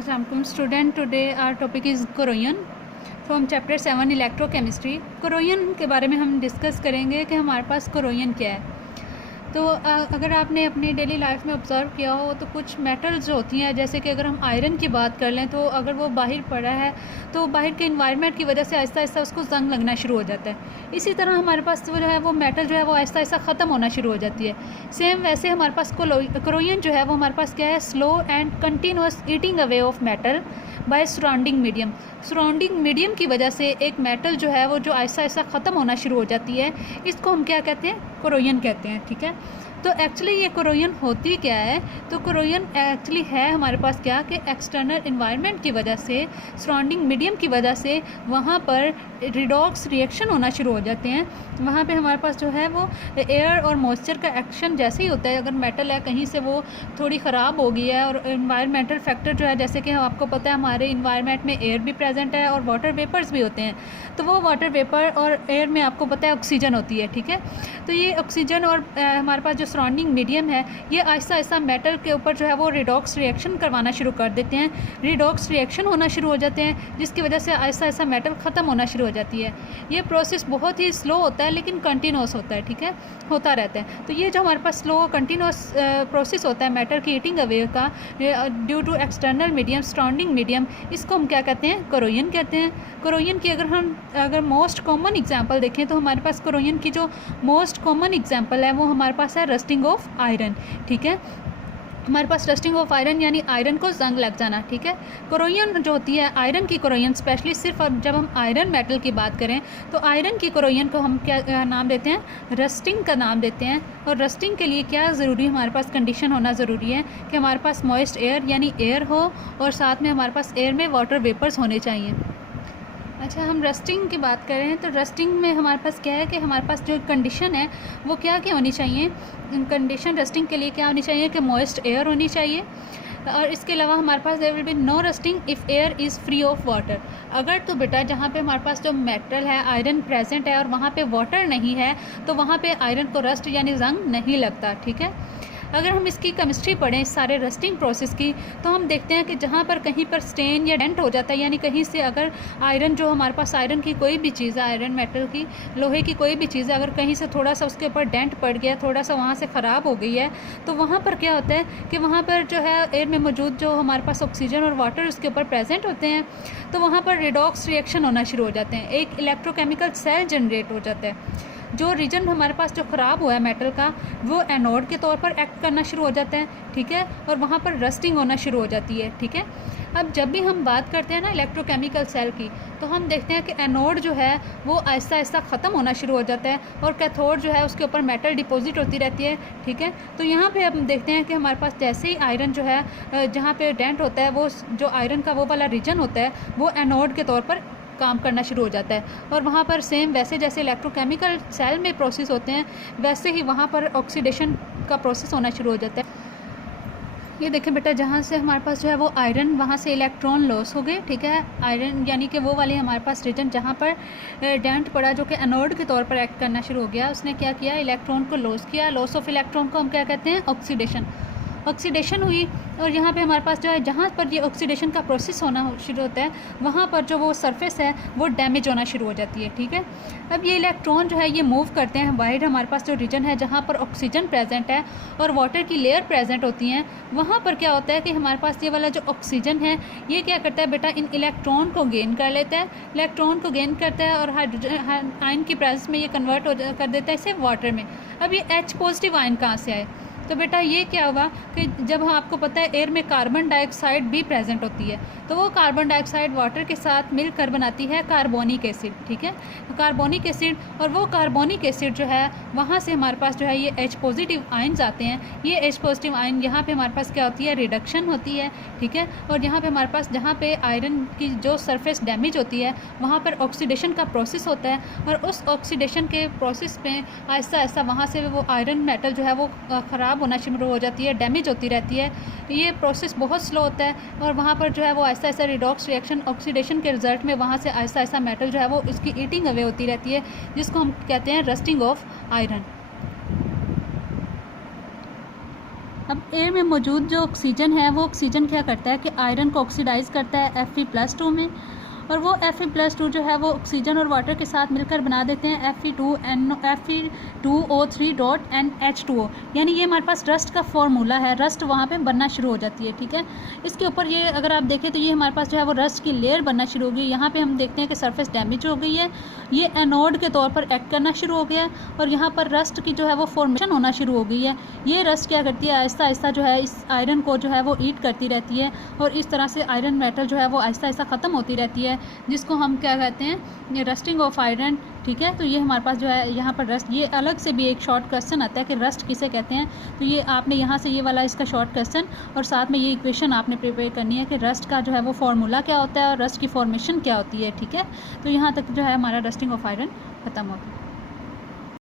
Assalamualaikum student, today our topic is corrosion from chapter 7 electrochemistry. corrosion के बारे में हम डिस्कस करेंगे कि हमारे पास corrosion क्या है। तो अगर आपने अपनी डेली लाइफ में ऑब्ज़र्व किया हो तो कुछ मेटल्स जो होती हैं, जैसे कि अगर हम आयरन की बात कर लें तो अगर वो बाहर पड़ा है तो बाहर के इन्वायरमेंट की वजह से आहिस्ता आहिस्ता उसको जंग लगना शुरू हो जाता है। इसी तरह हमारे पास जो है वो मेटल जो है वो आहिस्ता आहिस्ता ख़त्म होना शुरू हो जाती है। सेम वैसे हमारे पास corrosion जो है वो हमारे पास क्या है, slow and continuous eating away of metal by surrounding medium. Surrounding medium की वजह से एक मेटल जो है वो जो आहिस्ता आहिस्ता ख़त्म होना शुरू हो जाती है, इसको हम क्या कहते हैं, corrosion कहते हैं। ठीक है, तो एक्चुअली ये corrosion होती क्या है, तो corrosion एक्चुअली है हमारे पास क्या कि एक्सटर्नल इन्वायरमेंट की वजह से, सराउंडिंग मीडियम की वजह से वहाँ पर रिडॉक्स रिएक्शन होना शुरू हो जाते हैं। वहाँ पे हमारे पास जो है वो एयर और मॉइस्चर का एक्शन जैसे ही होता है। अगर मेटल है कहीं से वो थोड़ी ख़राब हो गई है और इन्वायरमेंटल फैक्टर जो है, जैसे कि आपको पता है हमारे इन्वायरमेंट में एयर भी प्रेजेंट है और वाटर वेपर्स भी होते हैं। तो वो वाटर वेपर और एयर में आपको पता है ऑक्सीजन होती है। ठीक है, तो ये ऑक्सीजन और हमारे पास जो सराउंडिंग मीडियम है, ये आहिस्ता आहिस्ता मेटल के ऊपर जो है वो रिडॉक्स रिएक्शन करवाना शुरू कर देते हैं। रिडॉक्स रिएक्शन होना शुरू हो जाते हैं, जिसकी वजह से आहिस्ता आहिस्ता मेटल ख़त्म होना शुरू हो जाती है। ये प्रोसेस बहुत ही स्लो होता है लेकिन कंटिन्यूस होता है। ठीक है, होता रहता है। तो ये जो हमारे पास स्लो कंटिन्यूस प्रोसेस होता है मेटल की ईटिंग अवे का due to external medium, surrounding medium, इसको हम क्या कहते हैं, corrosion कहते हैं। corrosion की अगर मोस्ट कॉमन एग्जांपल देखें तो हमारे पास corrosion की जो मोस्ट कॉमन एग्जांपल है वो हमारे पास है रस्टिंग ऑफ आयरन। ठीक है, हमारे पास रस्टिंग ऑफ आयरन यानी आयरन को जंग लग जाना। ठीक है, corrosion जो होती है, आयरन की corrosion स्पेशली सिर्फ जब हम आयरन मेटल की बात करें तो आयरन की corrosion को हम क्या नाम देते हैं, रस्टिंग का नाम देते हैं। और रस्टिंग के लिए क्या ज़रूरी, हमारे पास कंडीशन होना ज़रूरी है कि हमारे पास मॉइस्ट एयर यानी एयर हो और साथ में हमारे पास एयर में वाटर वेपर्स होने चाहिए। अच्छा, हम रस्टिंग की बात करें तो रस्टिंग में हमारे पास क्या है कि हमारे पास जो कंडीशन है वो क्या क्या होनी चाहिए। कंडीशन रस्टिंग के लिए क्या होनी चाहिए कि मॉइस्ट एयर होनी चाहिए, और इसके अलावा हमारे पास there will be no rusting if air is free of water. अगर तो बेटा जहाँ पे हमारे पास जो मेटल है, आयरन प्रेजेंट है और वहाँ पे वाटर नहीं है, तो वहाँ पे आयरन को रस्ट यानी जंग नहीं लगता। ठीक है, अगर हम इसकी केमिस्ट्री पढ़ें इस सारे रस्टिंग प्रोसेस की, तो हम देखते हैं कि जहाँ पर कहीं पर स्टेन या डेंट हो जाता है, यानी कहीं से अगर आयरन जो हमारे पास आयरन की कोई भी चीज़ है, आयरन मेटल की, लोहे की कोई भी चीज़ है, अगर कहीं से थोड़ा सा उसके ऊपर डेंट पड़ गया, थोड़ा सा वहाँ से ख़राब हो गई है, तो वहाँ पर क्या होता है कि वहाँ पर जो है एयर में मौजूद जो हमारे पास ऑक्सीजन और वाटर उसके ऊपर प्रेजेंट होते हैं, तो वहाँ पर रिडॉक्स रिएक्शन होना शुरू हो जाते हैं। एक इलेक्ट्रोकेमिकल सेल जनरेट हो जाता है। जो रीजन हमारे पास जो ख़राब हुआ है मेटल का, वो एनोड के तौर पर एक्ट करना शुरू हो जाता है। ठीक है, और वहाँ पर रस्टिंग होना शुरू हो जाती है। ठीक है, अब जब भी हम बात करते हैं ना इलेक्ट्रोकेमिकल सेल की, तो हम देखते हैं कि एनोड जो है वो आहिस्ता आहिस्ता ख़त्म होना शुरू हो जाता है और कैथोड जो है उसके ऊपर मेटल डिपॉजिट होती रहती है। ठीक है, तो यहाँ पे हम देखते हैं कि हमारे पास जैसे ही आयरन जो है जहाँ पे डेंट होता है, वो जो आयरन का वो वाला रीजन होता है वो एनोड के तौर पर काम करना शुरू हो जाता है। और वहाँ पर सेम वैसे जैसे इलेक्ट्रोकेमिकल सेल में प्रोसेस होते हैं, वैसे ही वहाँ पर ऑक्सीडेशन का प्रोसेस होना शुरू हो जाता है। ये देखें बेटा, जहाँ से हमारे पास जो है वो आयरन, वहाँ से इलेक्ट्रॉन लॉस हो गए। ठीक है, आयरन यानी कि वो वाले हमारे पास रीजन जहाँ पर डेंट पड़ा, जो कि एनोड के तौर पर एक्ट करना शुरू हो गया, उसने क्या किया, इलेक्ट्रॉन को लॉस किया। लॉस ऑफ इलेक्ट्रॉन को हम क्या कहते हैं, ऑक्सीडेशन। ऑक्सीडेशन हुई और यहाँ पे हमारे पास जो है, जहाँ पर ये ऑक्सीडेशन का प्रोसेस होना शुरू होता है, वहाँ पर जो वो सरफेस है वो डैमेज होना शुरू हो जाती है। ठीक है, अब ये इलेक्ट्रॉन जो है ये मूव करते हैं वाइड, हमारे पास जो रीजन है जहाँ पर ऑक्सीजन प्रेजेंट है और वाटर की लेयर प्रेजेंट होती हैं, वहाँ पर क्या होता है कि हमारे पास ये वाला जो ऑक्सीजन है ये क्या करता है बेटा, इन इलेक्ट्रॉन को गेन कर लेता है। इलेक्ट्रॉन को गेन करता है और हाइड्रोजन आयन की प्रेजेंस में ये कन्वर्ट कर देता है इसे वाटर में। अब ये H पॉजिटिव आयन कहाँ से आए, तो बेटा ये क्या हुआ कि जब आपको पता है एयर में कार्बन डाइऑक्साइड भी प्रेजेंट होती है, तो वो कार्बन डाइऑक्साइड वाटर के साथ मिलकर बनाती है कार्बोनिक एसिड। ठीक है, तो कार्बोनिक एसिड, और वो कार्बोनिक एसिड जो है वहाँ से हमारे पास जो है ये H पॉजिटिव आयन्स आते हैं। ये H पॉजिटिव आयन यहाँ पे हमारे पास क्या होती है, रिडक्शन होती है। ठीक है, और यहाँ पे हमारे पास जहाँ पे आयरन की जो सरफेस डैमेज होती है, वहाँ पर ऑक्सीडेशन का प्रोसेस होता है और उस ऑक्सीडेशन के प्रोसेस में आहिस्ता आहिस्ता वहाँ से वो आयरन मेटल जो है वो ख़राब होना शुरू हो जाती है, डैमेज होती रहती है। ये प्रोसेस बहुत स्लो होता है और वहाँ पर जो है वो Aahista Aahista redox reaction, oxidation के रिजल्ट में वहाँ से आहिस्ता आहिस्ता मेटल जो है वो इसकी ईटिंग अवे होती रहती है, जिसको हम कहते हैं रस्टिंग ऑफ आयरन। अब एयर में मौजूद जो ऑक्सीजन है वो ऑक्सीजन क्या करता है कि आयरन को ऑक्सीडाइज़ करता है Fe+2 में, और वो Fe+2 जो है वो ऑक्सीजन और वाटर के साथ मिलकर बना देते हैं Fe2O3.NH2O, यानी ये हमारे पास रस्ट का फॉर्मूला है। रस्ट वहाँ पे बनना शुरू हो जाती है, ठीक है। इसके ऊपर ये अगर आप देखें तो ये हमारे पास जो है वो रस्ट की लेयर बनना शुरू हो गई। यहाँ पे हम देखते हैं कि सरफेस डैमेज हो गई है, ये एनोड के तौर पर एक्ट करना शुरू हो गया है, और यहाँ पर रस्ट की जो है वो फॉर्मेशन होना शुरू हो गई है। ये रस्ट क्या करती है, आहिस्ता आहिस्ता जो है इस आयरन को जो है वो ईट करती रहती है, और इस तरह से आयरन मेटल जो है वो आहिस्ता आहिस्ता ख़त्म होती रहती है, जिसको हम क्या कहते हैं, रस्टिंग ऑफ आयरन, ठीक है। तो ये हमारे पास जो है यहाँ पर रस्ट, ये अलग से भी एक शॉर्ट क्वेश्चन आता है कि रस्ट किसे कहते हैं। तो ये आपने यहाँ से ये वाला इसका शॉर्ट क्वेश्चन और साथ में ये इक्वेशन आपने प्रिपेयर करनी है कि रस्ट का जो है वो फॉर्मूला क्या होता है और रस्ट की फॉर्मेशन क्या होती है, ठीक है। तो यहाँ तक जो है हमारा रस्टिंग ऑफ आयरन ख़त्म होता है।